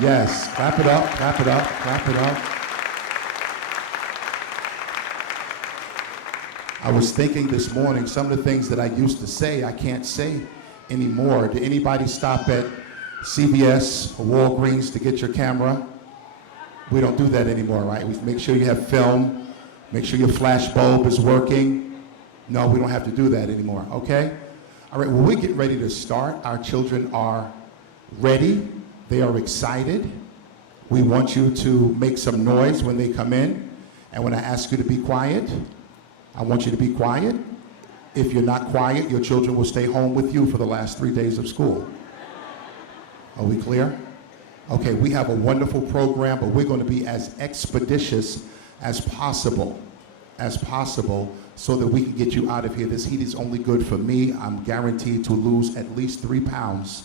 Yes, clap it up, clap it up, clap it up. I was thinking this morning, some of the things that I used to say, I can't say anymore. Did anybody stop at CVS or Walgreens to get your camera? We don't do that anymore, right? We make sure you have film, make sure your flash bulb is working. No, we don't have to do that anymore, okay? All right, well, we get ready to start. Our children are ready. They are excited. We want you to make some noise when they come in. And when I ask you to be quiet, I want you to be quiet. If you're not quiet, your children will stay home with you for the last 3 days of school. Are we clear? Okay, we have a wonderful program, but we're going to be as expeditious as possible, so that we can get you out of here. This heat is only good for me. I'm guaranteed to lose at least 3 pounds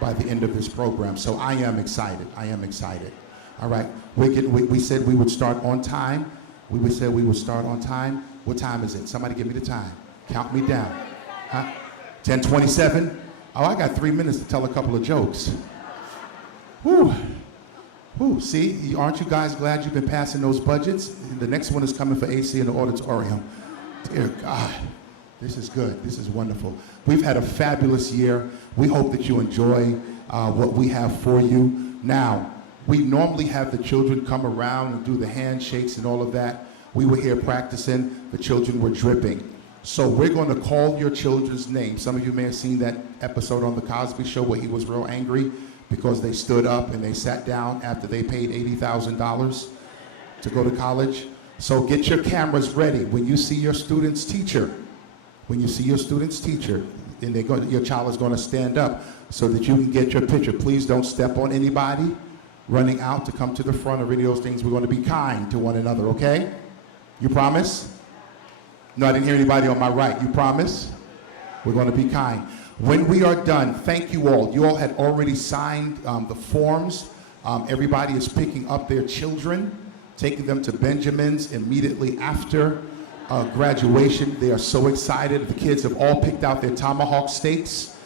by the end of this program. So I am excited. I am excited. All right, we said we would start on time. We said we would start on time. What time is it? Somebody give me the time. Count me down. Huh? 10:27? Oh, I got 3 minutes to tell a couple of jokes. Whew. Whew. See, aren't you guys glad you've been passing those budgets? The next one is coming for AC in the auditorium. Dear God, this is good. This is wonderful. We've had a fabulous year. We hope that you enjoy what we have for you. Now, we normally have the children come around and do the handshakes and all of that. We were here practicing. The children were dripping. So we're going to call your children's names. Some of you may have seen that episode on The Cosby Show where he was real angry because they stood up and they sat down after they paid $80,000 to go to college. So get your cameras ready. When you see your student's teacher, then your child is going to stand up so that you can get your picture. Please don't step on anybody running out to come to the front or any of those things. We're going to be kind to one another, okay? You promise? No, I didn't hear anybody on my right. You promise? We're going to be kind. When we are done, thank you all. You all had already signed the forms. Everybody is picking up their children, taking them to Benjamin's immediately after graduation. They are so excited. The kids have all picked out their tomahawk steaks,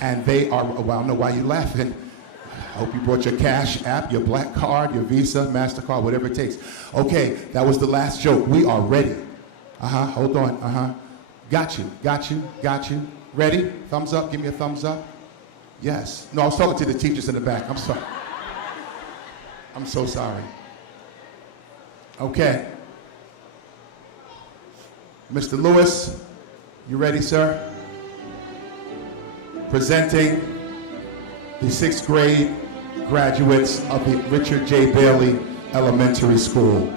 and they are, well, I don't know why you're laughing. I hope you brought your Cash App, your Black Card, your Visa, MasterCard, whatever it takes. Okay, that was the last joke. We are ready. Hold on, Got you. Ready? Thumbs up, give me a thumbs up. Yes. No, I was talking to the teachers in the back. I'm sorry. I'm so sorry. Okay. Mr. Lewis, you ready, sir? Presenting the 6th grade graduates of the Richard J. Bailey Elementary School.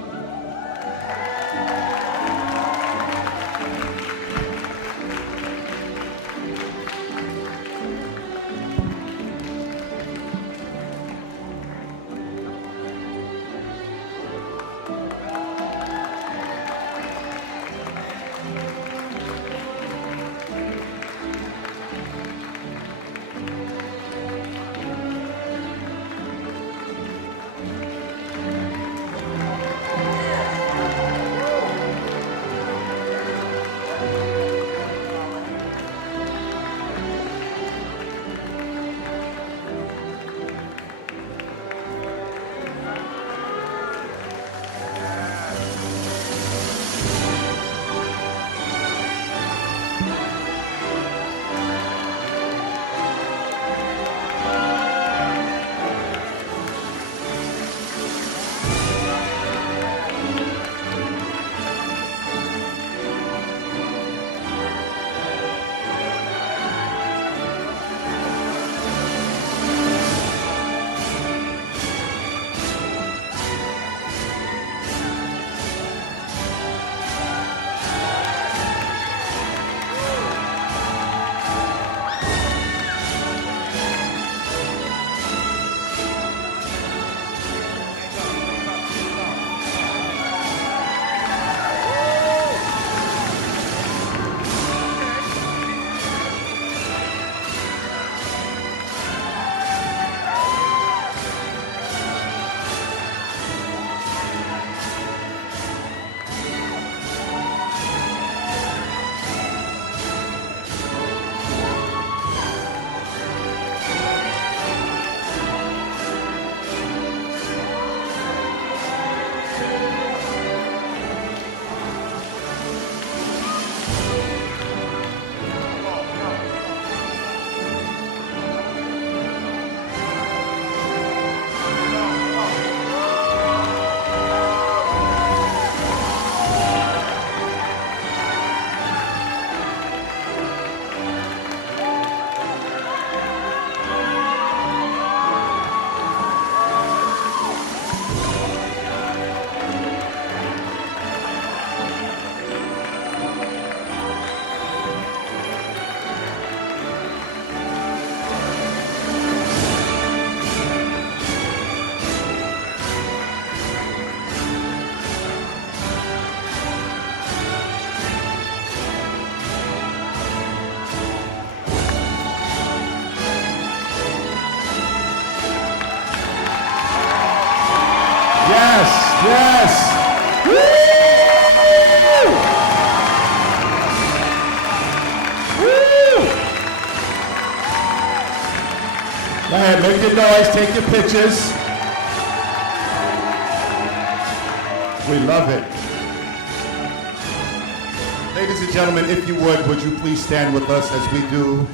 Yes, yes. Woo! Woo! Go ahead, make your noise, take your pictures. We love it. Ladies and gentlemen, if you would you please stand with us as we do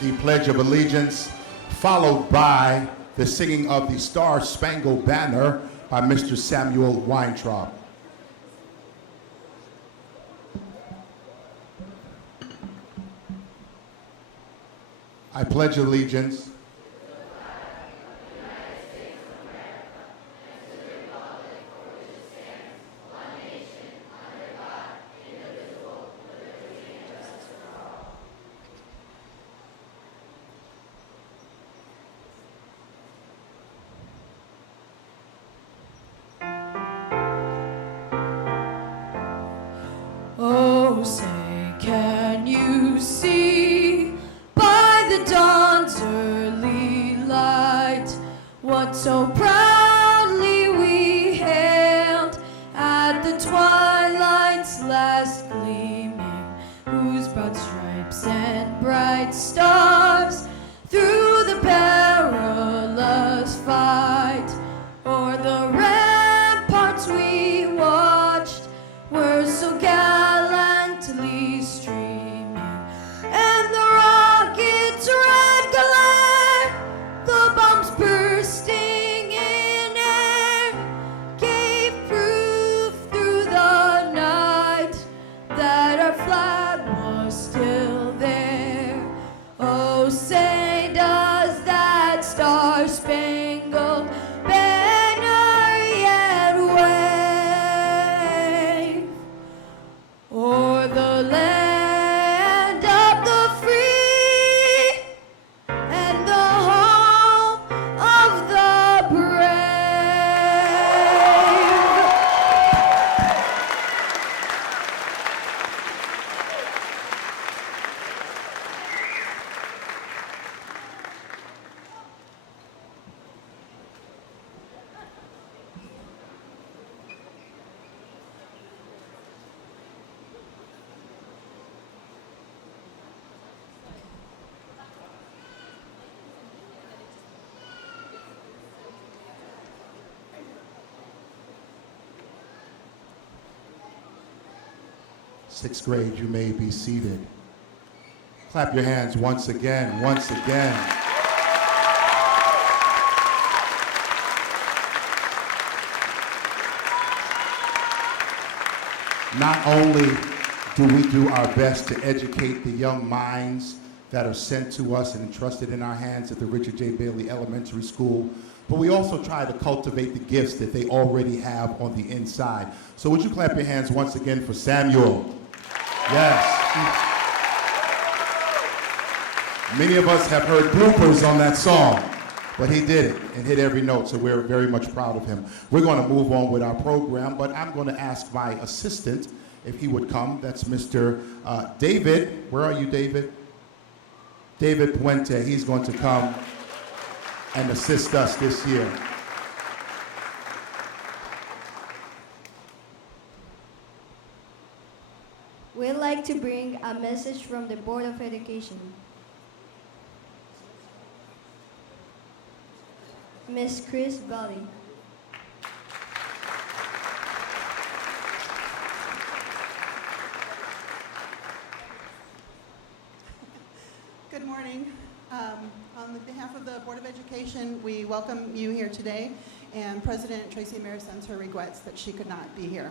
the Pledge of Allegiance, followed by the singing of the Star Spangled Banner by Mr. Samuel Weintraub. I pledge allegiance Oh, say, can you see by the dawn's early light what so proudly we hailed at the twilight's last gleaming, whose broad stripes and bright stars through the perilous fight o'er the ramparts we watched were so gallantly streaming, and the rocket's red glare, the bombs bursting in air, gave proof through the night that our flag was still there. Oh, say does that star-spangled banner yet wave o'er the land of the free and the home of the brave? Sixth grade, you may be seated. Clap your hands once again, once again. Not only do we do our best to educate the young minds that are sent to us and entrusted in our hands at the Richard J. Bailey Elementary School, but we also try to cultivate the gifts that they already have on the inside. So would you clap your hands once again for Samuel? Yes. Many of us have heard bloopers on that song, but he did it and hit every note, so we're very much proud of him. We're going to move on with our program, but I'm going to ask my assistant if he would come. That's Mr. David. Where are you, David? David Puente. He's going to come and assist us this year. We'd like to bring a message from the Board of Education. Miss Chris Belly. Good morning. On behalf of the Board of Education, we welcome you here today, and President Tracy Mayer sends her regrets that she could not be here.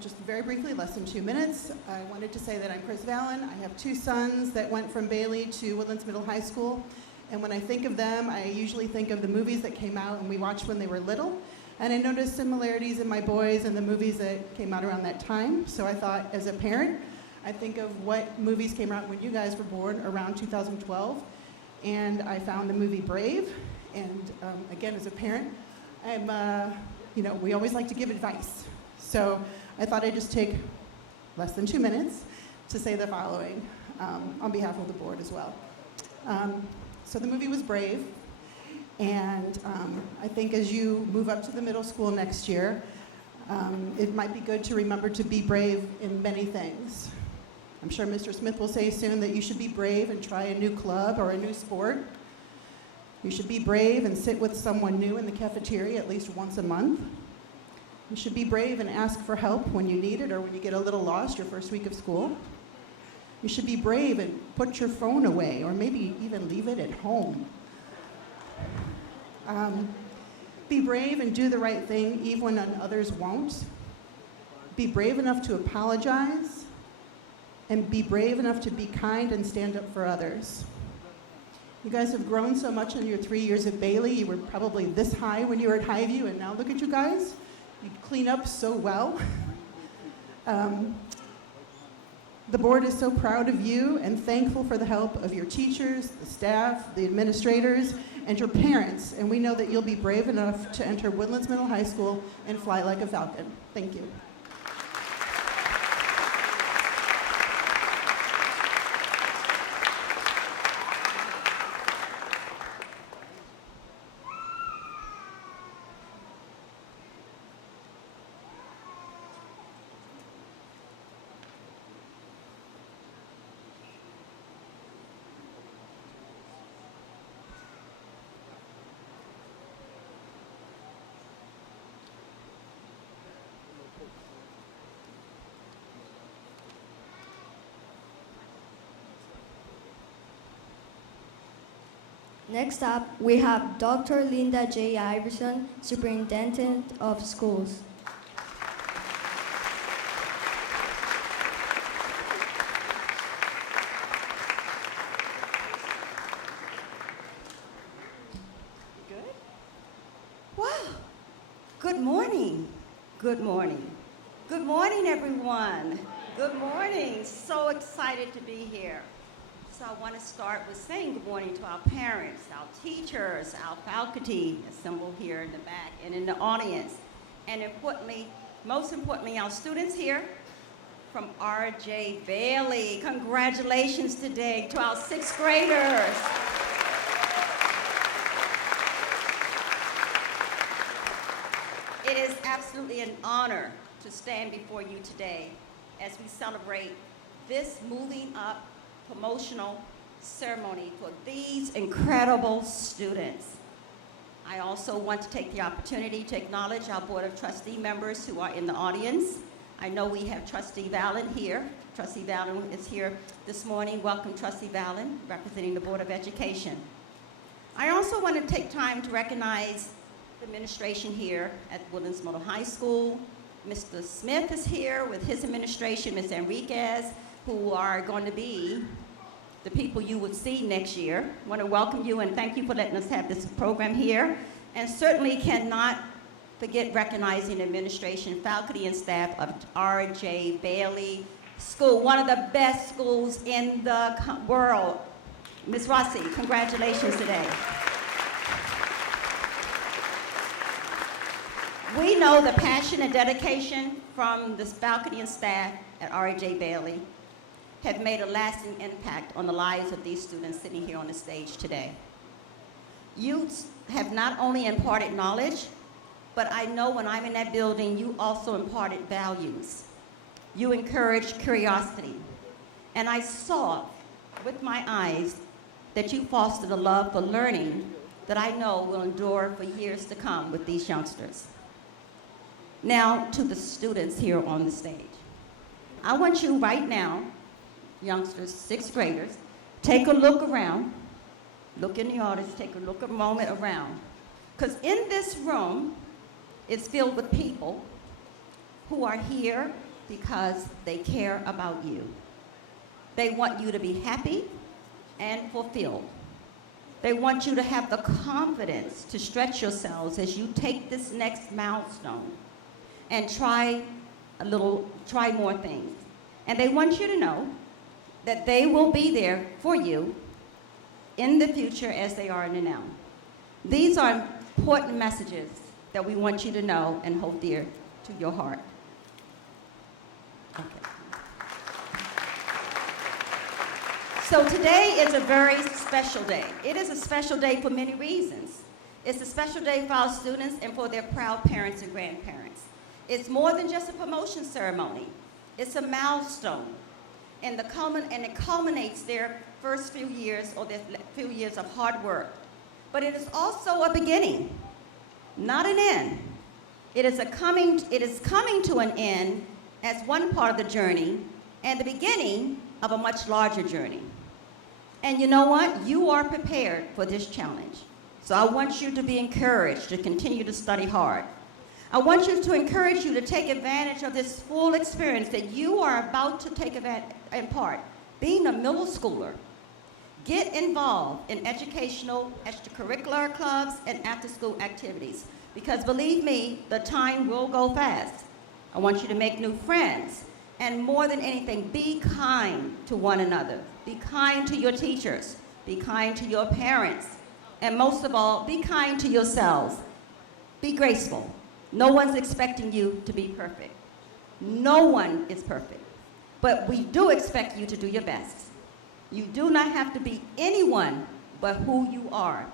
Just very briefly, less than 2 minutes, I wanted to say that I'm Chris Vallon. I have two sons that went from Bailey to Woodlands Middle High School, and when I think of them, I usually think of the movies that came out and we watched when they were little, and I noticed similarities in my boys and the movies that came out around that time. So I thought, as a parent, I think of what movies came out when you guys were born around 2012, and I found the movie Brave, and again, as a parent, I'm, we always like to give advice. So I thought I'd just take less than 2 minutes to say the following on behalf of the board as well. So the movie was Brave, And I think as you move up to the middle school next year, it might be good to remember to be brave in many things. I'm sure Mr. Smith will say soon that you should be brave and try a new club or a new sport. You should be brave and sit with someone new in the cafeteria at least once a month. You should be brave and ask for help when you need it or when you get a little lost your first week of school. You should be brave and put your phone away or maybe even leave it at home. Be brave and do the right thing even when others won't. Be brave enough to apologize. And be brave enough to be kind and stand up for others. You guys have grown so much in your 3 years at Bailey. You were probably this high when you were at Highview, and now look at you guys. You clean up so well. The board is so proud of you and thankful for the help of your teachers, the staff, the administrators, and your parents. And we know that you'll be brave enough to enter Woodlands Middle High School and fly like a falcon. Thank you. Next up, we have Dr. Linda J. Iverson, Superintendent of Schools. Good? Wow. Good morning. Good morning. Good morning, everyone. Good morning. So excited to be here. So I want to start with saying good morning to our parents, our teachers, our faculty assembled here in the back and in the audience. And importantly, most importantly, our students here from RJ Bailey. Congratulations today to our 6th graders. It is absolutely an honor to stand before you today as we celebrate this moving up promotional ceremony for these incredible students. I also want to take the opportunity to acknowledge our Board of Trustee members who are in the audience. I know we have Trustee Vallon here. Trustee Vallon is here this morning. Welcome, Trustee Vallon, representing the Board of Education. I also want to take time to recognize the administration here at Woodlands Middle High School. Mr. Smith is here with his administration, Ms. Enriquez, who are going to be the people you would see next year. I want to welcome you and thank you for letting us have this program here. And certainly cannot forget recognizing the administration, faculty, and staff of RJ Bailey School, one of the best schools in the world. Ms. Rossi, congratulations today. We know the passion and dedication from the faculty and staff at RJ Bailey have made a lasting impact on the lives of these students sitting here on the stage today. You have not only imparted knowledge, but I know when I'm in that building, you also imparted values. You encouraged curiosity. And I saw with my eyes that you fostered a love for learning that I know will endure for years to come with these youngsters. Now to the students here on the stage. I want you right now, youngsters, 6th graders, take a look around, look in the audience, take a look a moment around. Because in this room, it's filled with people who are here because they care about you. They want you to be happy and fulfilled. They want you to have the confidence to stretch yourselves as you take this next milestone and try more things. And they want you to know that they will be there for you in the future as they are in the now. These are important messages that we want you to know and hold dear to your heart. Okay. So today is a very special day. It is a special day for many reasons. It's a special day for our students and for their proud parents and grandparents. It's more than just a promotion ceremony. It's a milestone, and it culminates their first few years or their few years of hard work. But it is also a beginning, not an end. It is coming to an end as one part of the journey and the beginning of a much larger journey. And you know what? You are prepared for this challenge. So I want you to be encouraged to continue to study hard. I want you to encourage you to take advantage of this full experience that you are about to take in part. Being a middle schooler, get involved in educational, extracurricular clubs and after-school activities. Because believe me, the time will go fast. I want you to make new friends. And more than anything, be kind to one another. Be kind to your teachers. Be kind to your parents. And most of all, be kind to yourselves. Be graceful. No one's expecting you to be perfect. No one is perfect. But we do expect you to do your best. You do not have to be anyone but who you are.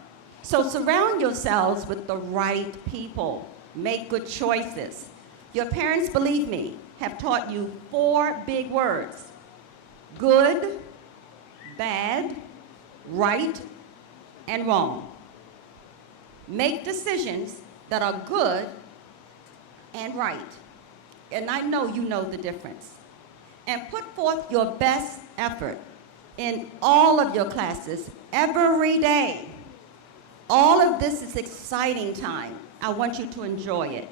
So surround yourselves with the right people. Make good choices. Your parents, believe me, have taught you 4 big words: good, bad, right, and wrong. Make decisions that are good and right. And I know you know the difference. And put forth your best effort in all of your classes every day. All of this is exciting time. I want you to enjoy it.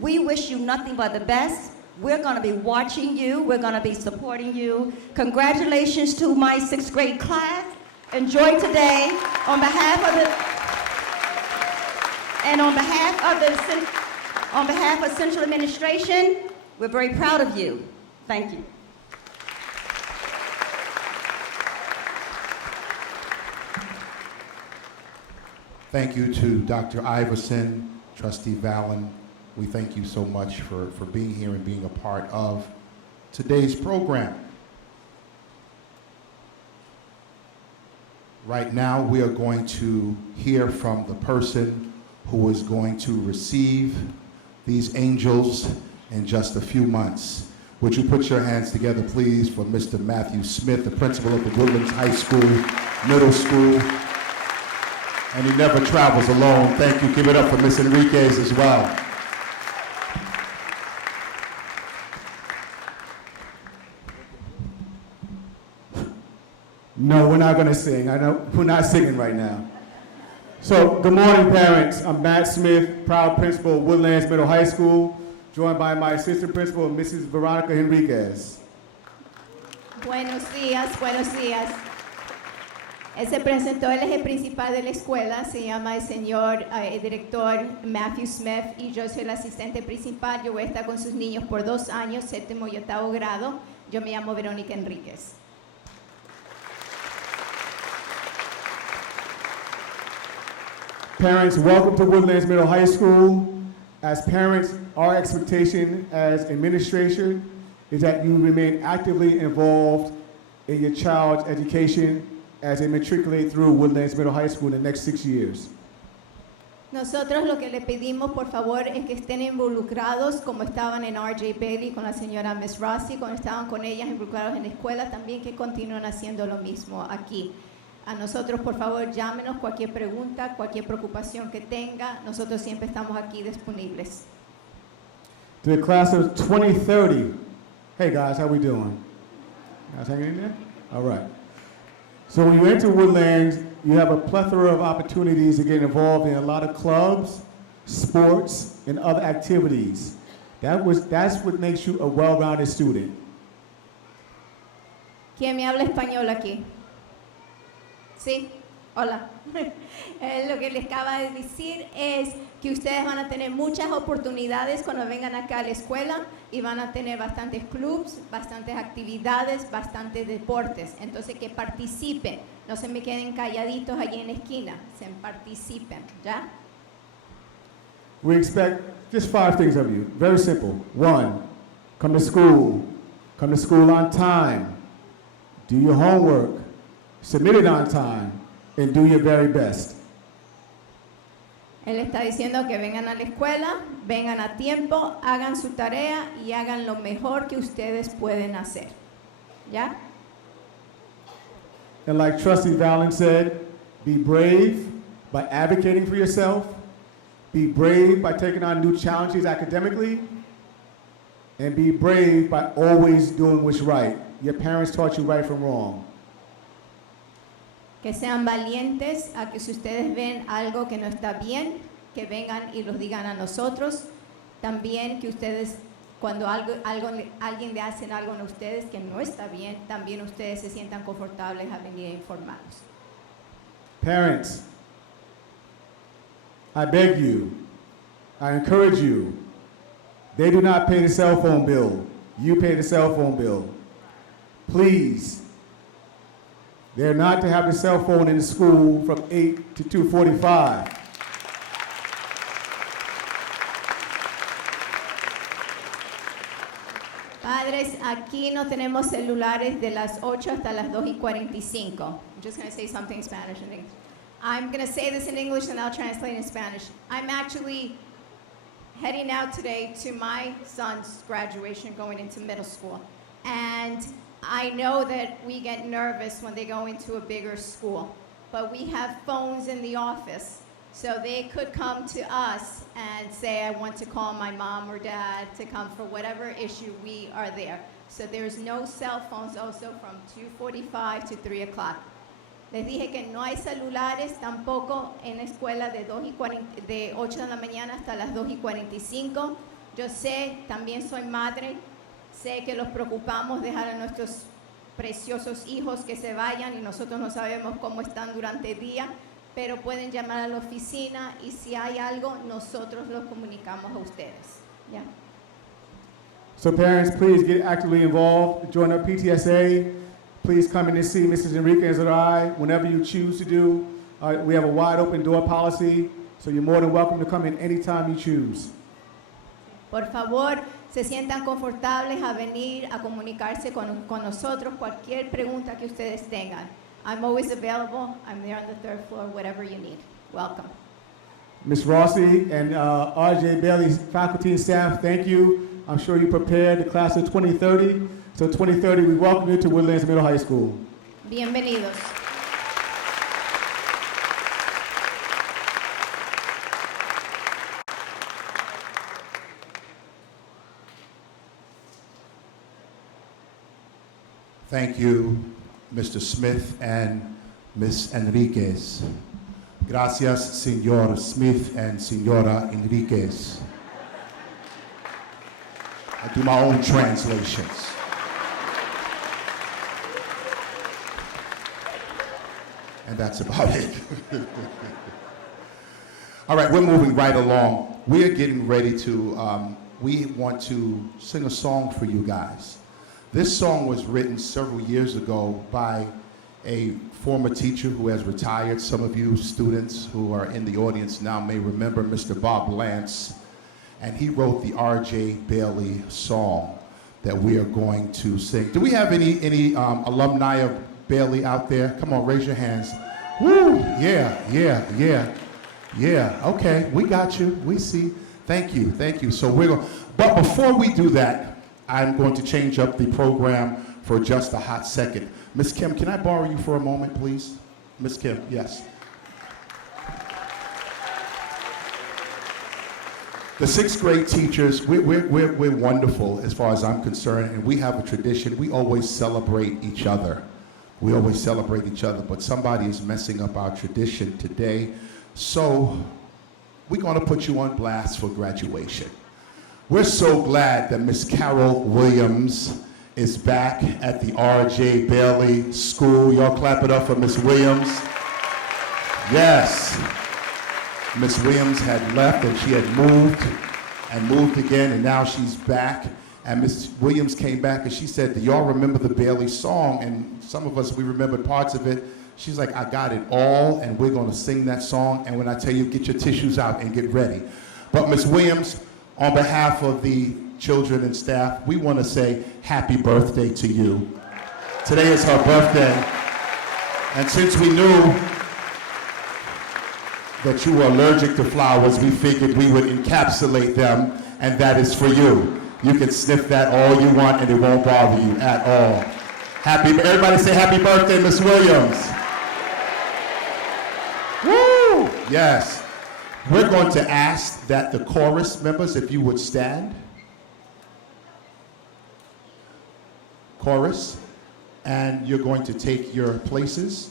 We wish you nothing but the best. We're going to be watching you. We're going to be supporting you. Congratulations to my 6th grade class. Enjoy today. On behalf of Central Administration, we're very proud of you. Thank you. Thank you to Dr. Iverson, Trustee Vallon. We thank you so much for being here and being a part of today's program. Right now, we are going to hear from the person who is going to receive these angels in just a few months. Would you put your hands together, please, for Mr. Matthew Smith, the principal of the Woodlands High School, Middle School. And he never travels alone. Thank you. Give it up for Ms. Enriquez as well. No, we're not going to sing. I know we're not singing right now. So, good morning, parents. I'm Matt Smith, proud principal of Woodlands Middle High School, joined by my assistant principal, Mrs. Veronica Enriquez. Buenos días, buenos días. Él se presentó, él es el principal de la escuela, se llama el señor director Matthew Smith y yo soy el asistente principal. Yo voy a estar con sus niños por 2 años, 7º y 8º grado. Yo me llamo Verónica Enríquez. Parents, welcome to Woodlands Middle High School. As parents, our expectation as administration is that you remain actively involved in your child's education as they matriculate through Woodlands Middle High School in the next 6 years. Nosotros lo que le pedimos, por favor, es que estén involucrados como estaban en RJB con la señora Miss Rossi, cuando estaban con ellas involucrados en la escuela, también que continúen haciendo lo mismo aquí. A nosotros, por favor, llámenos cualquier pregunta, cualquier preocupación que tenga. Nosotros siempre estamos aquí disponibles. To the class of 2030, hey guys, how we doing? Guys hanging in there? All right. So when you enter Woodlands, you have a plethora of opportunities to get involved in a lot of clubs, sports, and other activities. That's what makes you a well-rounded student. ¿Quién me habla español aquí? Sí, hola. Lo que les acaba de decir es que ustedes van a tener muchas oportunidades cuando vengan acá a la escuela y van a tener bastantes clubs, bastantes actividades, bastantes deportes. Entonces que participen, no se me queden calladitos allí en la esquina, se participen, ¿ya? We expect just 5 things of you. Very simple. 1, come to school on time, do your homework, submit it on time, and do your very best. Él está diciendo que vengan a la escuela, vengan a tiempo, hagan su tarea y hagan lo mejor que ustedes pueden hacer. ¿Ya? And like Trustee Valen said, be brave by advocating for yourself, be brave by taking on new challenges academically, and be brave by always doing what's right. Your parents taught you right from wrong. Que sean valientes a que si ustedes ven algo que no está bien, que vengan y los digan a nosotros. También que ustedes, cuando alguien le hacen algo a ustedes que no está bien, también ustedes se sientan confortables a venir a informarnos. Parents, I beg you, I encourage you, they do not pay the cell phone bill. You pay the cell phone bill. Please, they're not to have the cell phone in the school from 8 to 2:45. Padres, aquí no tenemos celulares de las 8 hasta las 2:45. I'm just going to say something in Spanish and English. I'm going to say this in English and I'll translate in Spanish. I'm actually heading out today to my son's graduation, going into middle school. And I know that we get nervous when they go into a bigger school, but we have phones in the office, so they could come to us and say, I want to call my mom or dad to come for whatever issue. We are there. So there's no cell phones also from 2:45 to 3 o'clock. Les dije que no hay celulares tampoco en la escuela de 8 de la mañana hasta las 2:45. Yo sé, también soy madre, sé que los preocupamos dejar a nuestros preciosos hijos que se vayan y nosotros no sabemos cómo están durante el día, pero pueden llamar a la oficina y si hay algo, nosotros los comunicamos a ustedes. ¿Ya? So parents, please get actively involved. Join our PTSA. Please come in and see Mrs. Enriquez or I whenever you choose to do. We have a wide open door policy, so you're more than welcome to come in anytime you choose. Por favor, se sientan confortables a venir a comunicarse con nosotros, cualquier pregunta que ustedes tengan. I'm always available. I'm there on the 3rd floor, whatever you need. Welcome. Ms. Rossi and RJ Bailey's faculty and staff, thank you. I'm sure you prepared the class of 2030. So 2030, we welcome you to Woodlands Middle High School. Bienvenidos. Thank you, Mr. Smith and Ms. Enriquez. Gracias, Señor Smith and Señora Enriquez. I do my own translations. And that's about it. All right, we're moving right along. We are getting ready to, we want to sing a song for you guys. This song was written several years ago by a former teacher who has retired. Some of you students who are in the audience now may remember Mr. Bob Lance. And he wrote the RJ Bailey song that we are going to sing. Do we have any alumni of Bailey out there? Come on, raise your hands. Woo, yeah. Okay, we got you, we see. Thank you. So we're going, but before we do that, I'm going to change up the program for just a hot second. Miss Kim, can I borrow you for a moment, please? Miss Kim, yes. The 6th grade teachers, we're wonderful as far as I'm concerned, and we have a tradition. We always celebrate each other. But somebody is messing up our tradition today. So we're going to put you on blast for graduation. We're so glad that Miss Carol Williams is back at the RJ Bailey School. Y'all clap it up for Miss Williams. Yes. Miss Williams had left and she had moved again, and now she's back. And Miss Williams came back and she said, do y'all remember the Bailey song? And some of us, we remembered parts of it. She's like, I got it all, and we're gonna sing that song. And when I tell you, get your tissues out and get ready. But Miss Williams, on behalf of the children and staff, we wanna say happy birthday to you. Today is her birthday. And since we knew that you are allergic to flowers, we figured we would encapsulate them, and that is for you. You can sniff that all you want, and it won't bother you at all. Everybody say happy birthday, Miss Williams. Woo! Yes. We're going to ask that the chorus members, if you would stand. Chorus. And you're going to take your places.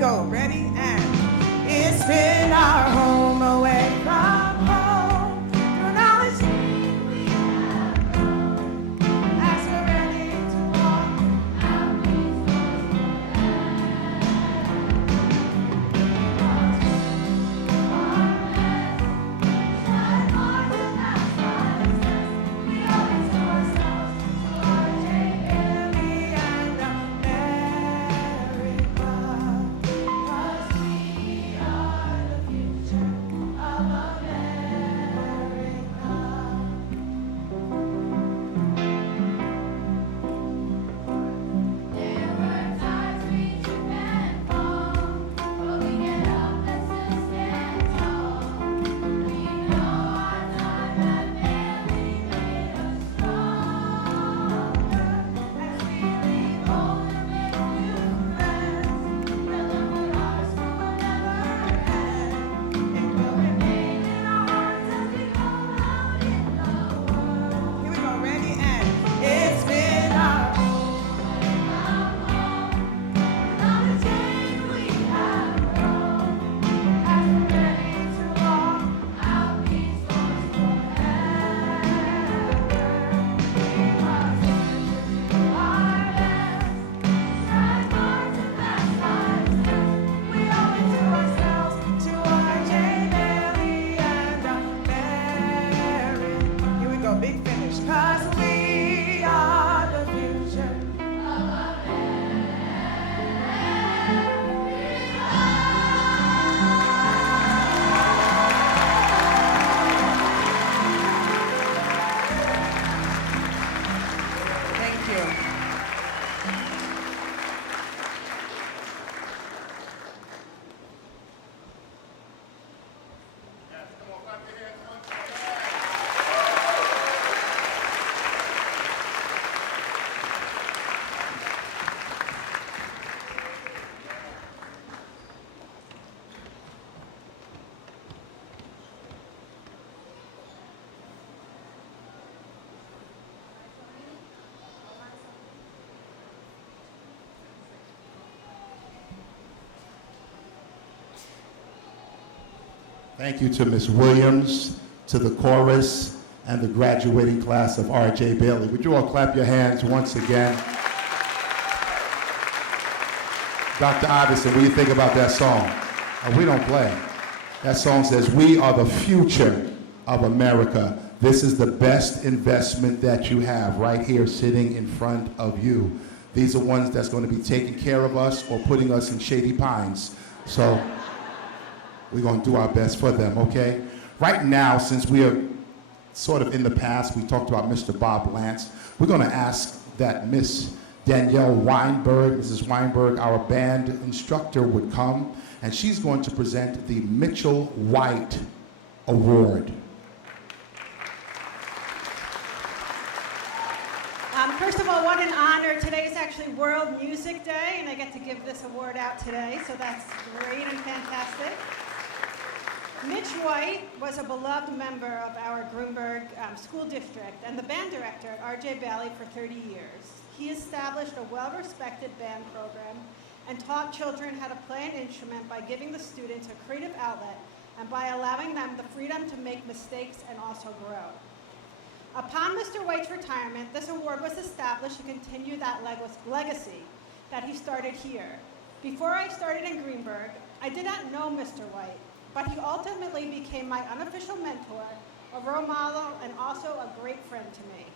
Go, ready, and it's been our home away from home. Through knowledge we have grown, as we're ready to walk out these doors we owe it to ourselves, to RJB and America. Thank you to Ms. Williams, to the chorus, and the graduating class of R.J. Bailey. Would you all clap your hands once again? Dr. Iverson, what do you think about that song? We don't play. That song says, "We are the future of America." This is the best investment that you have right here sitting in front of you. These are ones that's going to be taking care of us or putting us in Shady Pines. So we're going to do our best for them, okay? Right now, since we are sort of in the past, we talked about Mr. Bob Lance, we're going to ask that Miss Danielle Weinberg, Mrs. Weinberg, our band instructor, would come, and she's going to present the Mitchell White Award. First of all, what an honor. Today is actually World Music Day, and I get to give this award out today, so that's great and fantastic. Mitch White was a beloved member of our Greenburgh School District and the band director at RJ Bailey for 30 years. He established a well-respected band program and taught children how to play an instrument by giving the students a creative outlet and by allowing them the freedom to make mistakes and also grow. Upon Mr. White's retirement, this award was established to continue that legacy that he started here. Before I started in Greenburgh, I did not know Mr. White, but he ultimately became my unofficial mentor, a role model, and also a great friend to me.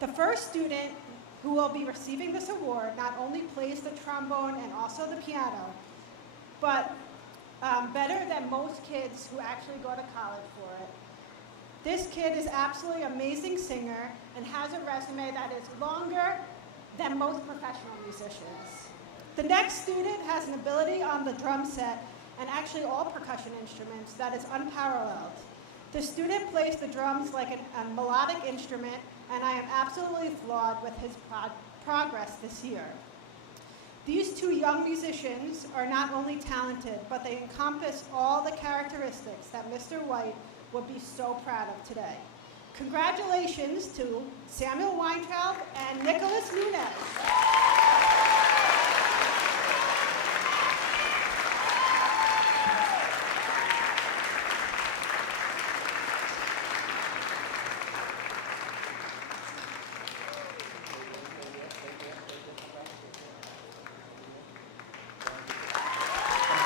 The first student who will be receiving this award not only plays the trombone and also the piano, but better than most kids who actually go to college for it. This kid is absolutely an amazing singer and has a resume that is longer than most professional musicians. The next student has an ability on the drum set and actually all percussion instruments that is unparalleled. The student plays the drums like a melodic instrument, and I am absolutely floored with his progress this year. These two young musicians are not only talented, but they encompass all the characteristics that Mr. White would be so proud of today. Congratulations to Samuel Weintraub and Nicholas Nunez.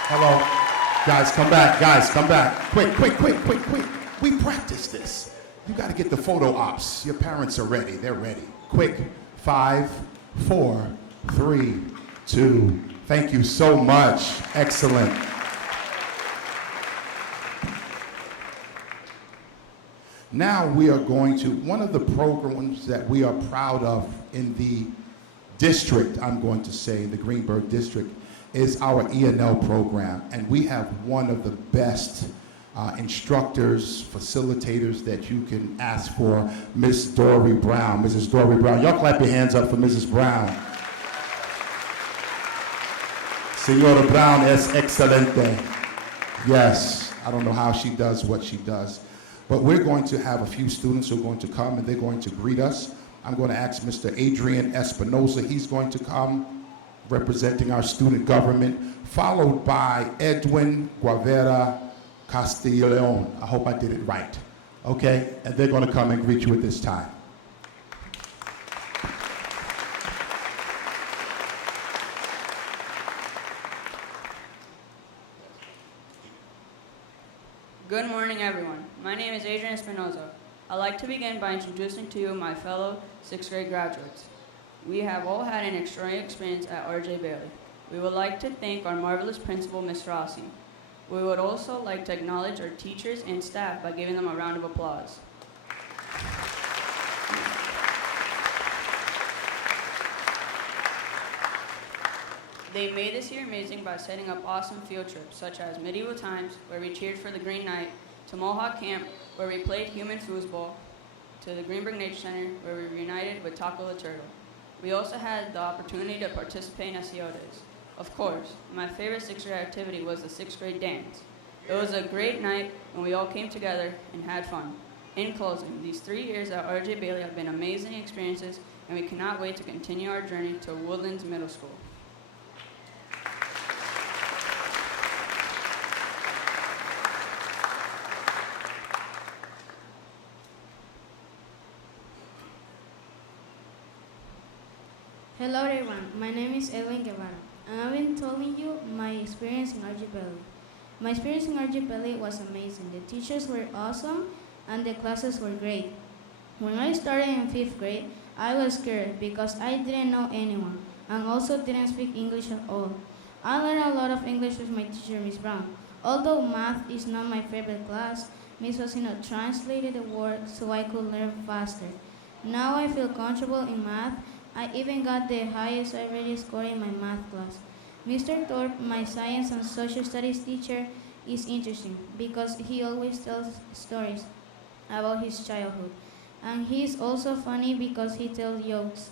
Hello. Guys, come back. Guys, come back. Quick, quick, quick, quick, quick. We practiced this. You got to get the photo ops. Your parents are ready. They're ready. Quick. 5, 4, 3, 2. Thank you so much. Excellent. Now we are going to, one of the programs that we are proud of in the district, I'm going to say, the Greenburgh district, is our E&L program. And we have one of the best instructors, facilitators that you can ask for, Miss Dory Brown. Mrs. Dory Brown. Y'all clap your hands up for Mrs. Brown. Señora Brown es excelente. Yes, I don't know how she does what she does. But we're going to have a few students who are going to come and they're going to greet us. I'm going to ask Mr. Adrian Espinoza. He's going to come representing our student government, followed by Edwin Guavera Castiglione. I hope I did it right. Okay? And they're going to come and greet you at this time. Good morning, everyone. My name is Adrian Espinoza. I'd like to begin by introducing to you my fellow 6th grade graduates. We have all had an extraordinary experience at RJ Bailey. We would like to thank our marvelous principal, Ms. Rossi. We would also like to acknowledge our teachers and staff by giving them a round of applause. They made this year amazing by setting up awesome field trips, such as Medieval Times, where we cheered for the Green Knight, to Mohawk Camp, where we played human foosball, to the Greenburgh Nature Center, where we reunited with Taco the Turtle. We also had the opportunity to participate in SEO days. Of course, my favorite 6th grade activity was the 6th grade dance. It was a great night when we all came together and had fun. In closing, these 3 years at RJ Bailey have been amazing experiences, and we cannot wait to continue our journey to Woodlands Middle School. Hello everyone, my name is Edwin Guevara, and I've been telling you my experience in RJ Bailey. My experience in RJ Bailey was amazing. The teachers were awesome, and the classes were great. When I started in 5th grade, I was scared because I didn't know anyone and also didn't speak English at all. I learned a lot of English with my teacher, Miss Brown. Although math is not my favorite class, Miss Osino translated the word so I could learn faster. Now I feel comfortable in math. I even got the highest average score in my math class. Mr. Thorpe, my science and social studies teacher, is interesting because he always tells stories about his childhood. And he is also funny because he tells jokes.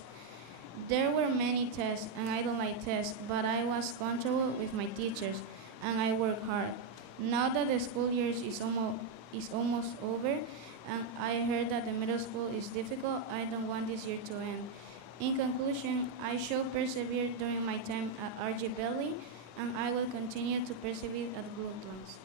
There were many tests, and I don't like tests, but I was comfortable with my teachers, and I worked hard. Now that the school year is almost over, and I heard that the middle school is difficult, I don't want this year to end. In conclusion, I shall persevere during my time at RJB, and I will continue to persevere at Woodlands.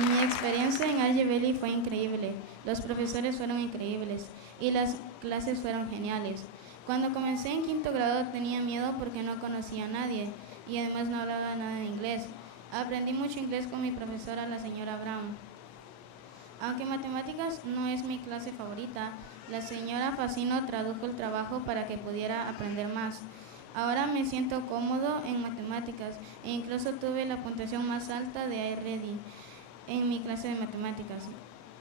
Mi experiencia en RJB fue increíble. Los profesores fueron increíbles y las clases fueron geniales. Cuando comencé en 5º grado tenía miedo porque no conocía a nadie y además no hablaba nada de inglés. Aprendí mucho inglés con mi profesora, la señora Brown. Aunque matemáticas no es mi clase favorita, la señora Facino tradujo el trabajo para que pudiera aprender más. Ahora me siento cómodo en matemáticas e incluso tuve la puntuación más alta de IRD en mi clase de matemáticas.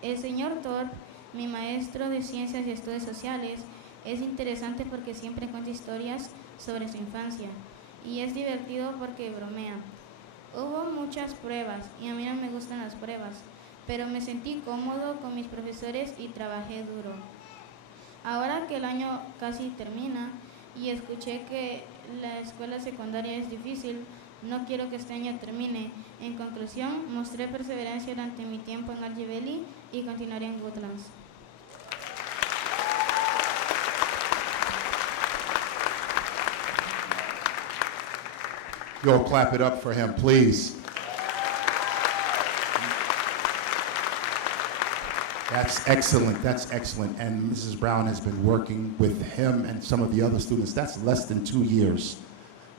El señor Thorpe, mi maestro de Ciencias y Estudios Sociales, es interesante porque siempre cuenta historias sobre su infancia y es divertido porque bromea. Hubo muchas pruebas y a mí no me gustan las pruebas, pero me sentí cómodo con mis profesores y trabajé duro. Ahora que el año casi termina y escuché que la escuela secundaria es difícil, no quiero que este año termine. En conclusión, mostré perseverancia durante mi tiempo en RJB y continuaré en Woodlands. Yo, clap it up for him, please. That's excellent, that's excellent. And Mrs. Brown has been working with him and some of the other students. That's less than 2 years.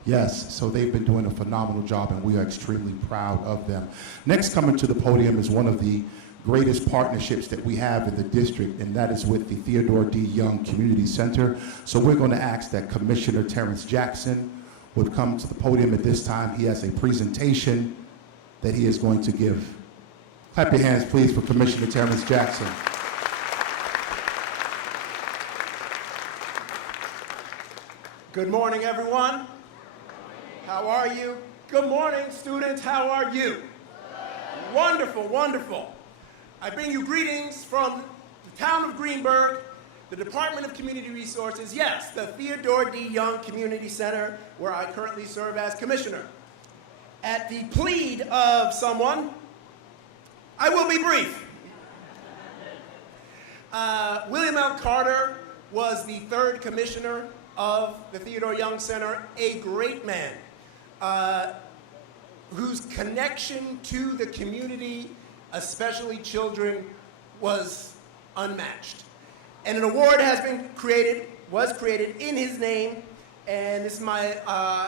Yes, so they've been doing a phenomenal job and we are extremely proud of them. Next coming to the podium is one of the greatest partnerships that we have in the district, and that is with the Theodore D. Young Community Center. So we're going to ask that Commissioner Terrence Jackson would come to the podium at this time. He has a presentation that he is going to give. Clap your hands, please, for Commissioner Terrence Jackson. Good morning, everyone. How are you? Good morning, students. How are you? Wonderful, wonderful. I bring you greetings from the town of Greenburgh, the Department of Community Resources, yes, the Theodore D. Young Community Center, where I currently serve as commissioner. At the plead of someone, I will be brief. William L. Carter was the 3rd commissioner of the Theodore Young Center, a great man whose connection to the community, especially children, was unmatched. And an award was created in his name, and this is my,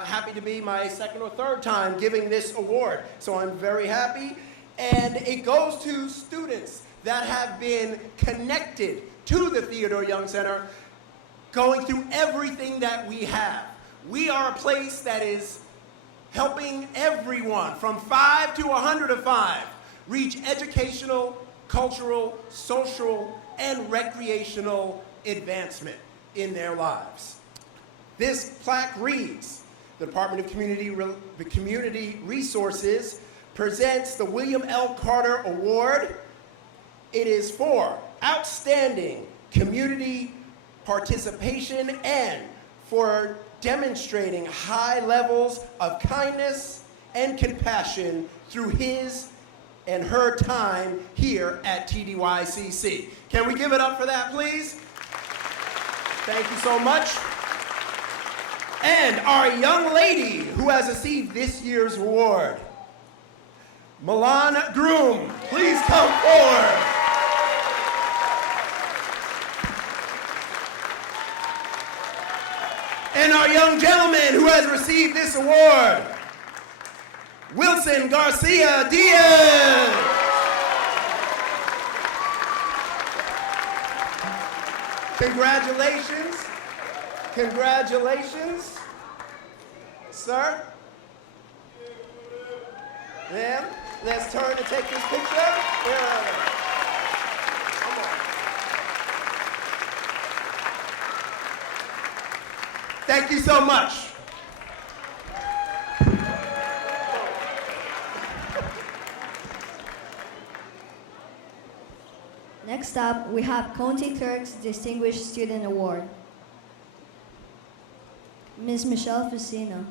happy to be my 2nd or 3rd time giving this award. So I'm very happy. And it goes to students that have been connected to the Theodore Young Center, going through everything that we have. We are a place that is helping everyone from 5 to 105 reach educational, cultural, social, and recreational advancement in their lives. This plaque reads, the Department of Community Resources presents the William L. Carter Award. It is for outstanding community participation and for demonstrating high levels of kindness and compassion through his and her time here at TDYCC. Can we give it up for that, please? Thank you so much. And our young lady who has received this year's award, Milan Groom, please come forward. And our young gentleman who has received this award, Wilson Garcia Diaz. Congratulations. Congratulations, sir. Ma'am, let's turn to take this picture. Yeah. Come on. Thank you so much. Next up, we have County Clerk's Distinguished Student Award. Ms. Michelle Fusina.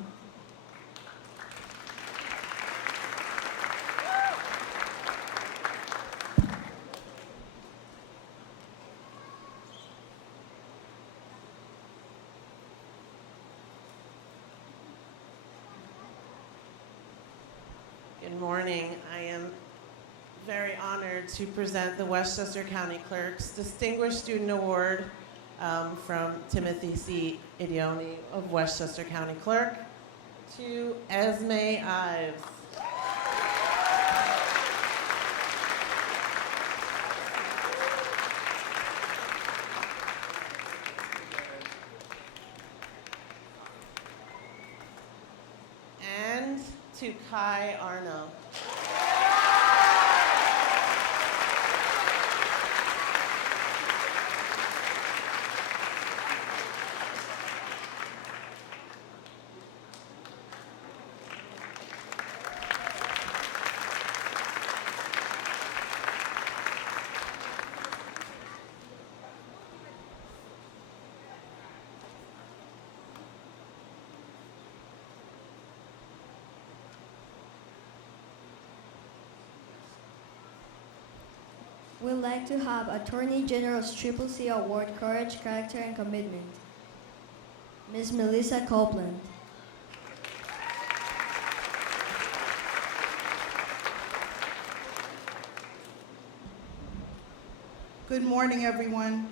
Good morning. I am very honored to present the Westchester County Clerk's Distinguished Student Award from Timothy C. Idioni of Westchester County Clerk to Esme Ives. And to Kai Arno. We'd like to have Attorney General's Triple C Award, Courage, Character, and Commitment. Ms. Melissa Copeland. Good morning, everyone.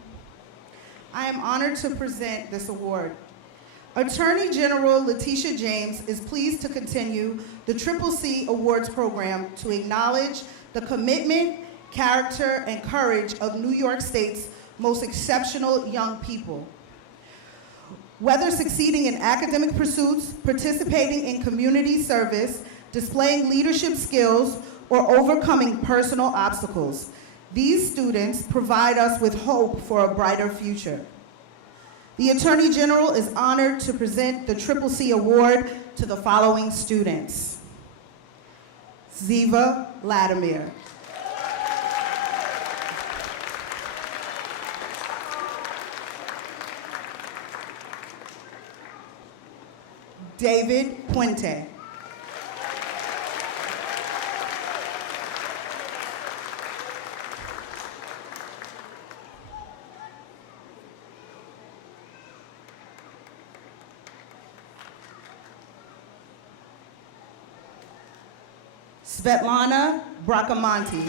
I am honored to present this award. Attorney General Letitia James is pleased to continue the Triple C Awards program to acknowledge the commitment, character, and courage of New York State's most exceptional young people. Whether succeeding in academic pursuits, participating in community service, displaying leadership skills, or overcoming personal obstacles, these students provide us with hope for a brighter future. The Attorney General is honored to present the Triple C Award to the following students. Ziva Latimer. David Puente. Svetlana Bracamonte.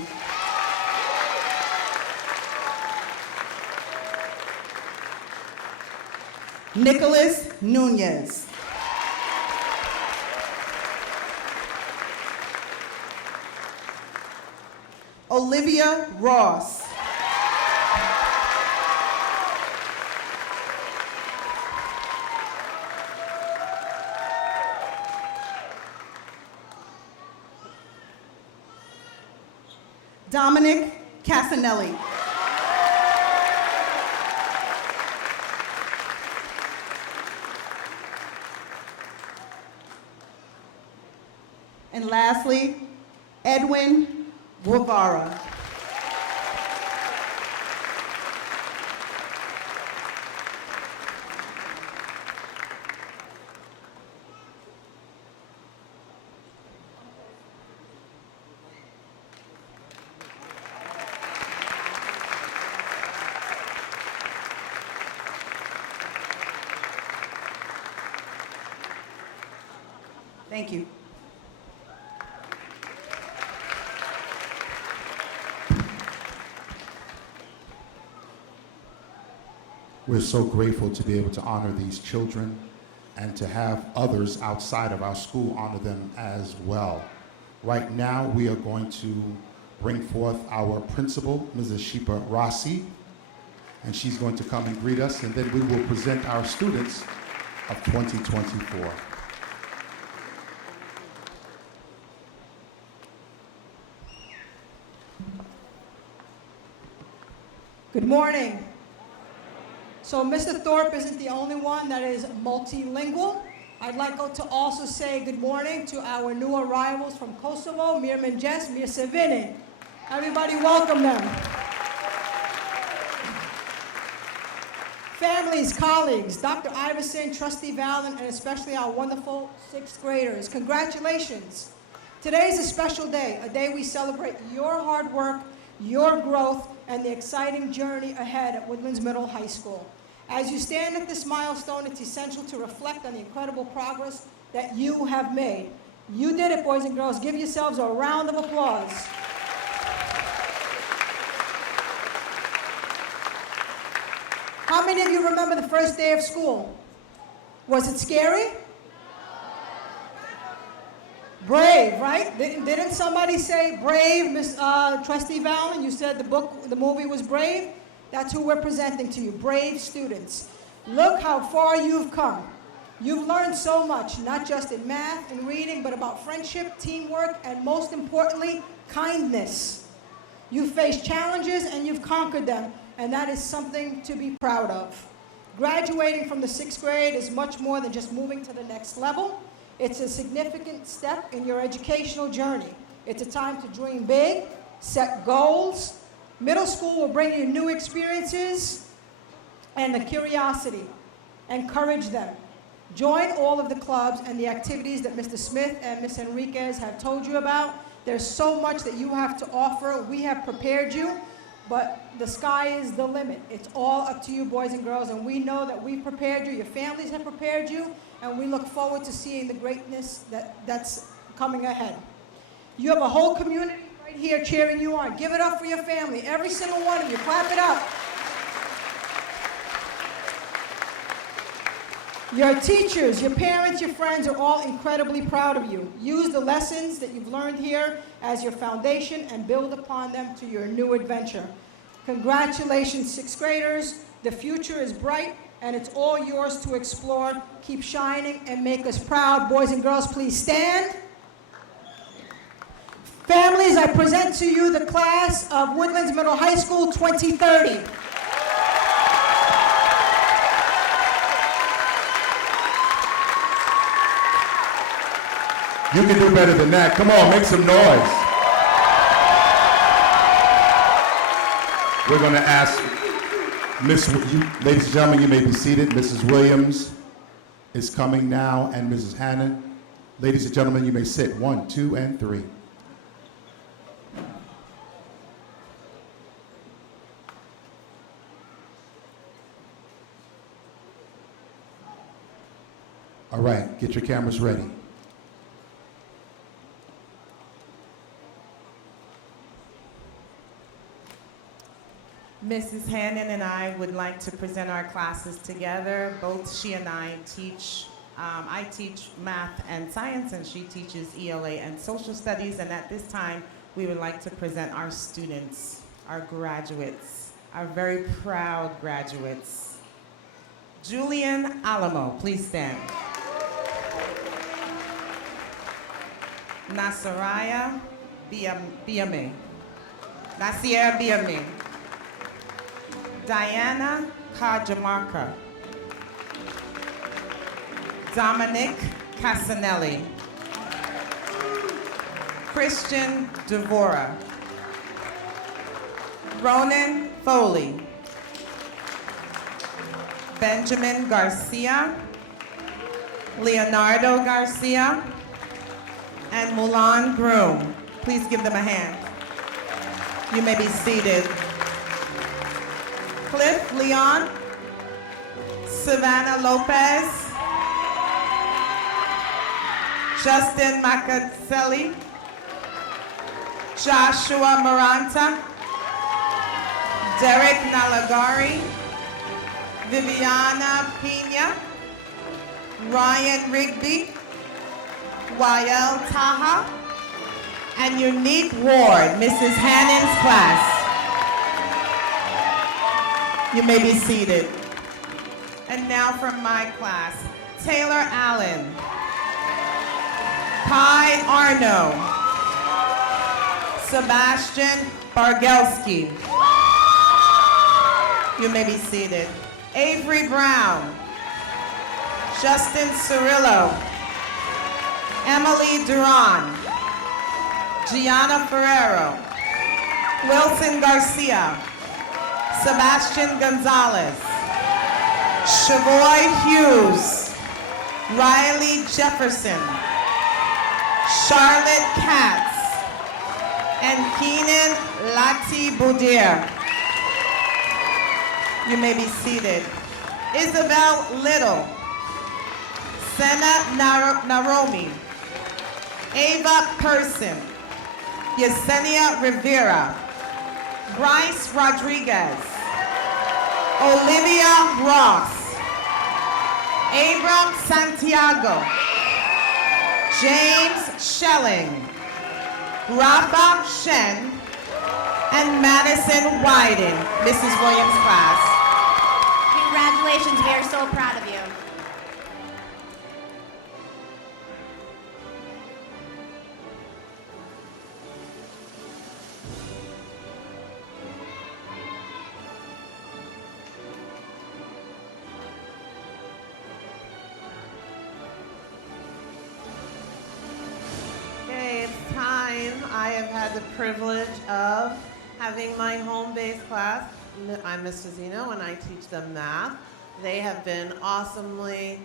Nicholas Nunez. Olivia Ross. Dominic Casanelli. And lastly, Edwin Guevara. Thank you. We're so grateful to be able to honor these children. and to have others outside of our school honor them as well. Right now, we are going to bring forth our principal, Mrs. Sheepa Rossi, and she's going to come and greet us, and then we will present our students of 2024. Good morning. So Mr. Thorpe isn't the only one that is multilingual. I'd like to also say good morning to our new arrivals from Kosovo, Mir Menjes, Mir Sevinin. Everybody welcome them. Families, colleagues, Dr. Iverson, Trustee Valen, and especially our wonderful 6th graders, congratulations. Today is a special day, a day we celebrate your hard work, your growth, and the exciting journey ahead at Woodlands Middle High School. As you stand at this milestone, it's essential to reflect on the incredible progress that you have made. You did it, boys and girls. Give yourselves a round of applause. How many of you remember the first day of school? Was it scary? Brave, right? Didn't somebody say brave, Miss Trustee Valen? You said the movie was Brave? That's who we're presenting to you, brave students. Look how far you've come. You've learned so much, not just in math and reading, but about friendship, teamwork, and most importantly, kindness. You've faced challenges and you've conquered them, and that is something to be proud of. Graduating from the 6th grade is much more than just moving to the next level. It's a significant step in your educational journey. It's a time to dream big, set goals. Middle school will bring you new experiences and the curiosity. Encourage them. Join all of the clubs and the activities that Mr. Smith and Ms. Enriquez have told you about. There's so much that you have to offer. We have prepared you, but the sky is the limit. It's all up to you, boys and girls, and we know that we've prepared you, your families have prepared you, and we look forward to seeing the greatness that's coming ahead. You have a whole community right here cheering you on. Give it up for your family, every single one of you. Clap it up. Your teachers, your parents, your friends are all incredibly proud of you. Use the lessons that you've learned here as your foundation and build upon them to your new adventure. Congratulations, 6th graders. The future is bright and it's all yours to explore. Keep shining and make us proud. Boys and girls, please stand. Families, I present to you the class of Woodlands Middle High School 2030. You can do better than that. Come on, make some noise. We're going to ask ladies and gentlemen, you may be seated. Mrs. Williams is coming now, and Mrs. Hannon. Ladies and gentlemen, you may sit. 1, 2, and 3. All right, get your cameras ready. Mrs. Hannon and I would like to present our classes together. Both she and I teach, I teach math and science, and she teaches ELA and social studies. And at this time, we would like to present our students, our graduates, our very proud graduates. Julian Alamo, please stand. Nasiraya Biame. Nasir Biame. Diana Kajamarka. Dominic Casanelli. Christian Devora. Ronan Foley. Benjamin Garcia. Leonardo Garcia. And Mulan Groom. Please give them a hand. You may be seated. Cliff Leon, Savannah Lopez, Justin Macaselli, Joshua Maranta, Derek Nalagari, Viviana Pina, Ryan Rigby, Wael Taha, and Unique Ward, Mrs. Hannon's class. You may be seated. And now from my class, Taylor Allen, Kai Arno, Sebastian Bargelski. You may be seated. Avery Brown, Justin Cirillo, Emily Duran, Gianna Ferrero, Wilson Garcia, Sebastian Gonzalez, Shavoy Hughes, Riley Jefferson, Charlotte Katz, and Keenan Lati Boudier. You may be seated. Isabel Little, Senna Naromi, Ava Person, Yesenia Rivera, Bryce Rodriguez, Olivia Ross, Abram Santiago, James Schelling, Rafa Shen, and Madison Wyden, Mrs. Williams' class. Congratulations, we are so proud of you. Okay, it's time. I have had the privilege of having my home-based class. I'm Ms. Zeno and I teach them math. They have been awesomely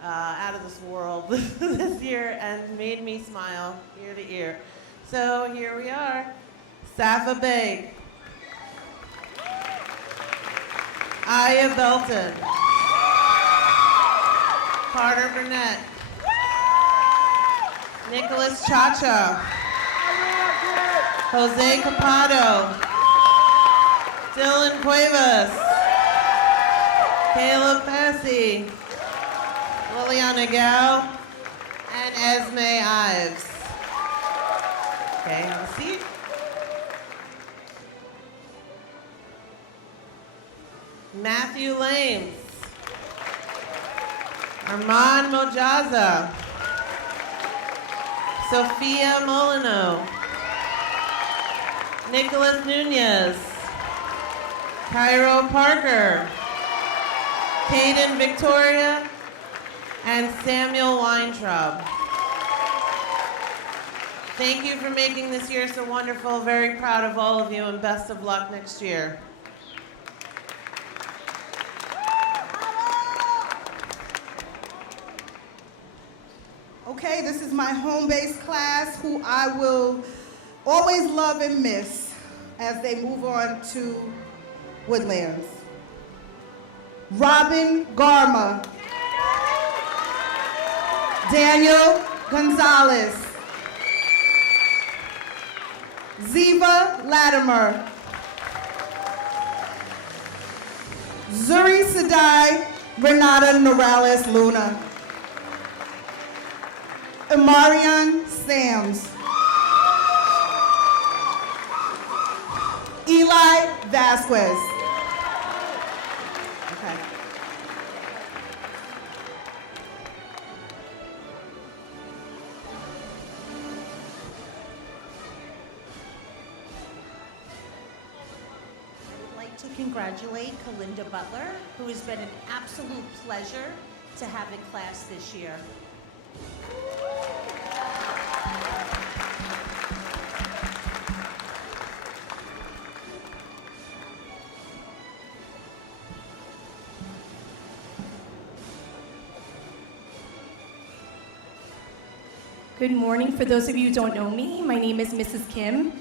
out of this world this year and made me smile ear to ear. So here we are. Safa Beg, Aya Belton, Carter Burnett, Nicholas Chacha, Jose Capado, Dylan Cuevas, Caleb Passy, Liliana Gao, and Esme Ives. Okay, have a seat. Matthew Lames, Armand Mojaza, Sophia Molino, Nicholas Nunez, Cairo Parker, Caden Victoria, and Samuel Weintraub. Thank you for making this year so wonderful. Very proud of all of you and best of luck next year. Okay, this is my home-based class who I will always love and miss as they move on to Woodlands. Robin Garma, Daniel Gonzalez, Ziva Latimer, Zuri Sadai, Renata Morales Luna, Amarian Sams, Eli Vasquez. Okay. I would like to congratulate Kalinda Butler, who has been an absolute pleasure to have in class this year. Good morning. For those of you who don't know me, my name is Mrs. Kim.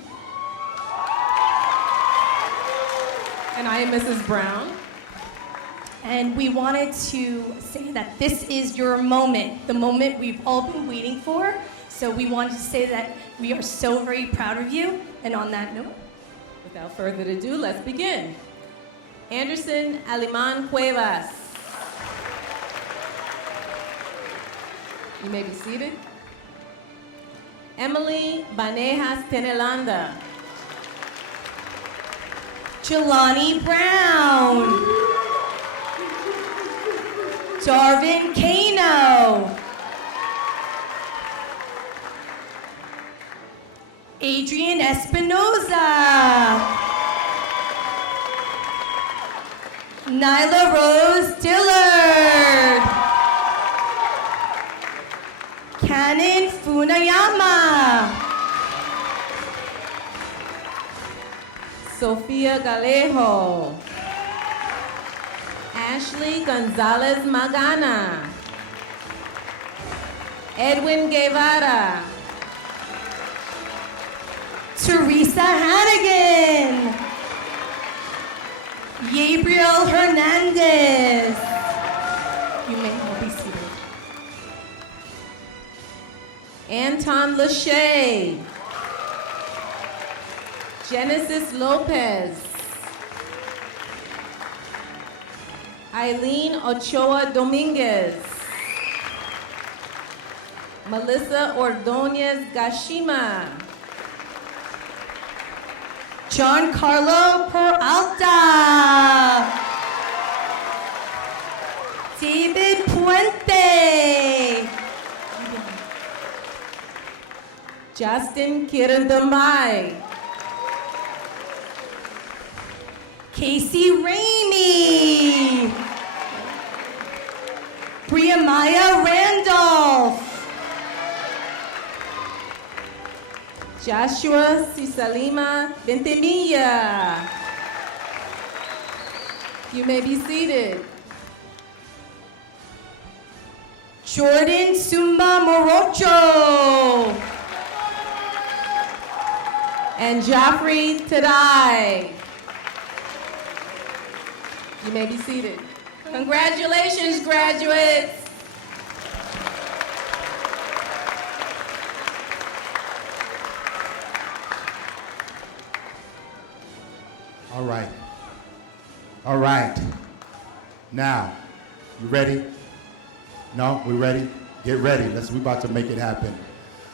And I am Mrs. Brown. And we wanted to say that this is your moment, the moment we've all been waiting for. So we wanted to say that we are so very proud of you. And on that note, without further ado, let's begin. Anderson Aliman Cuevas. You may be seated. Emily Banejas Tenelanda. Jelani Brown. Darvin Kano. Adrian Espinoza. Nyla Rose Dillard. Canon Funayama. Sofia Galejo. Ashley Gonzalez Magana. Edwin Guevara. Teresa Hannigan. Gabriel Hernandez. You may all be seated. Anton Lachey. Genesis Lopez. Eileen Ochoa Dominguez. Melissa Ordonez Gashima. Giancarlo Peralta. David Puente. Justin Kirandamai. Casey Ramey. Briamaya Randolph. Joshua Cisalima Ventimilla. You may be seated. Jordan Sumba Morocho. And Joffrey Tadai. You may be seated. Congratulations, graduates. All right. All right. Now, you ready? No, we ready? Get ready. We're about to make it happen.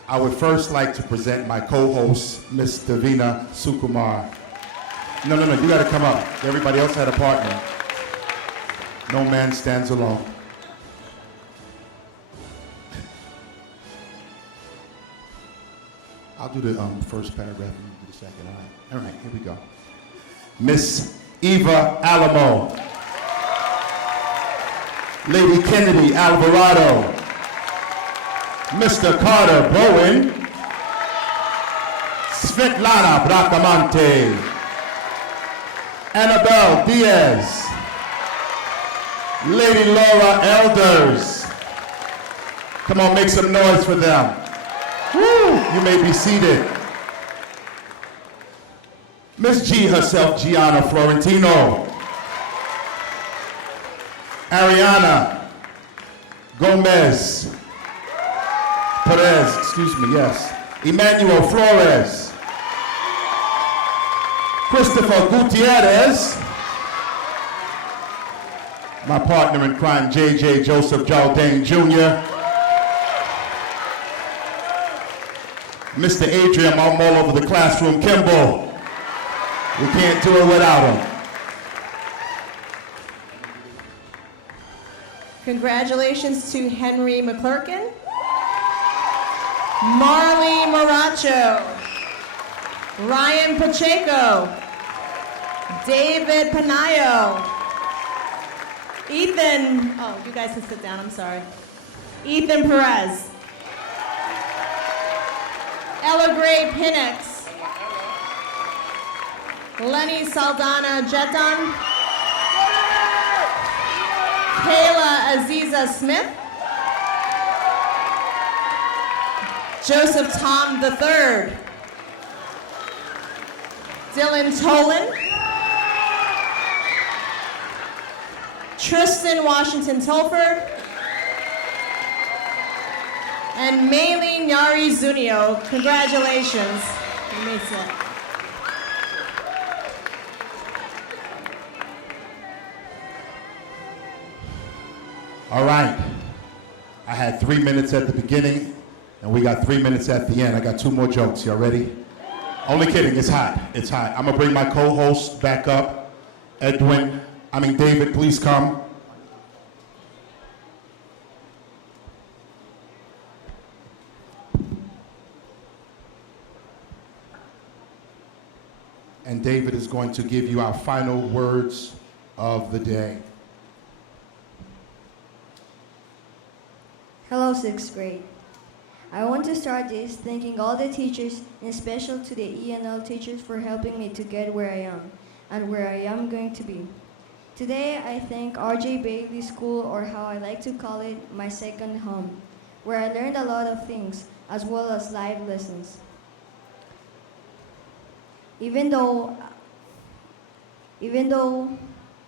I would first like to present my co-host, Miss Davina Sukumar. No, you gotta come up. Everybody else had a partner. No man stands alone. I'll do the first paragraph and you do the second. All right, here we go. Miss Eva Alamo. Lady Kennedy Alvarado. Mr. Carter Bowen. Svetlana Bracamante. Annabelle Diaz. Lady Laura Elders. Come on, make some noise for them. Woo! You may be seated. Miss G herself, Gianna Florentino. Ariana Gomez. Perez, excuse me, yes. Emmanuel Flores. Christopher Gutierrez. My partner in crime, JJ Joseph Jaldane Jr. Mr. Adrian, I'm all over the classroom, Kimball. We can't do it without him. Congratulations to Henry McClurkin, Marley Moracho, Ryan Pacheco, David Panayo, Ethan, oh, you guys can sit down, I'm sorry. Ethan Perez, Ella Gray Pinnox, Lenny Saldana Jeton, Kayla Aziza Smith, Joseph Tom III, Dylan Tolan, Tristan Washington Tulford, and Maylene Nyari Zunio. Congratulations. You may sit. All right. I I had 3 minutes at the beginning, and we got 3 minutes at the end. I got 2 more jokes. Y'all ready? Only kidding. It's hot. It's hot. I'm going to bring my co-host back up. David, please come. And David is going to give you our final words of the day. Hello, 6th grade. I want to start this thanking all the teachers, and especially to the ENL teachers for helping me to get where I am and where I am going to be. Today, I thank RJB School, or how I like to call it, my second home, where I learned a lot of things, as well as life lessons. Even though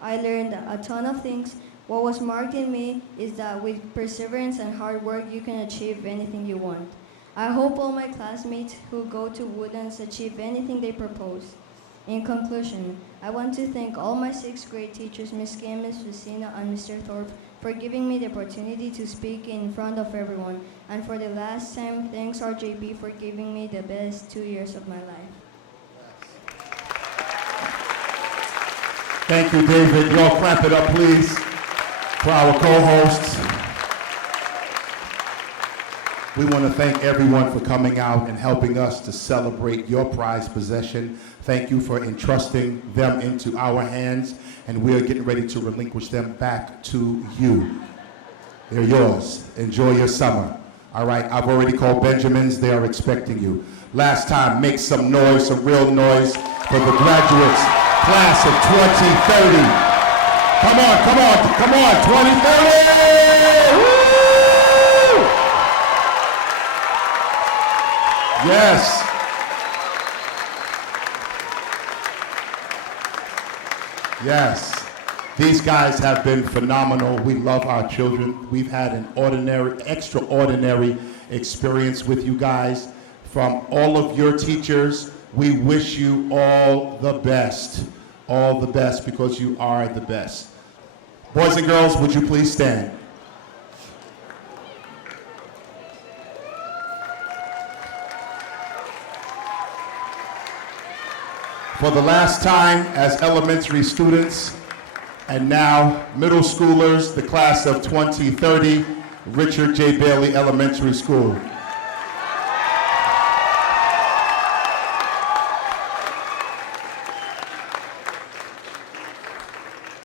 I learned a ton of things, what was marked in me is that with perseverance and hard work, you can achieve anything you want. I hope all my classmates who go to Woodlands achieve anything they propose. In conclusion, I want to thank all my 6th grade teachers, Ms. Kim, Ms. Lucina, and Mr. Thorpe, for giving me the opportunity to speak in front of everyone. And for the last time, thanks RJB for giving me the best 2 years of my life. Thank you, David. You all clap it up, please, for our co-hosts. We want to thank everyone for coming out and helping us to celebrate your prized possession. Thank you for entrusting them into our hands, and we are getting ready to relinquish them back to you. They're yours. Enjoy your summer. All right, I've already called Benjamins. They are expecting you. Last time, make some noise, some real noise for the graduates, class of 2030. Come on, come on, come on, 2030! Woo! Yes. Yes. These guys have been phenomenal. We love our children. We've had an extraordinary experience with you guys. From all of your teachers, we wish you all the best. All the best, because you are the best. Boys and girls, would you please stand? For the last time as elementary students, and now middle schoolers, the class of 2030, Richard J. Bailey Elementary School.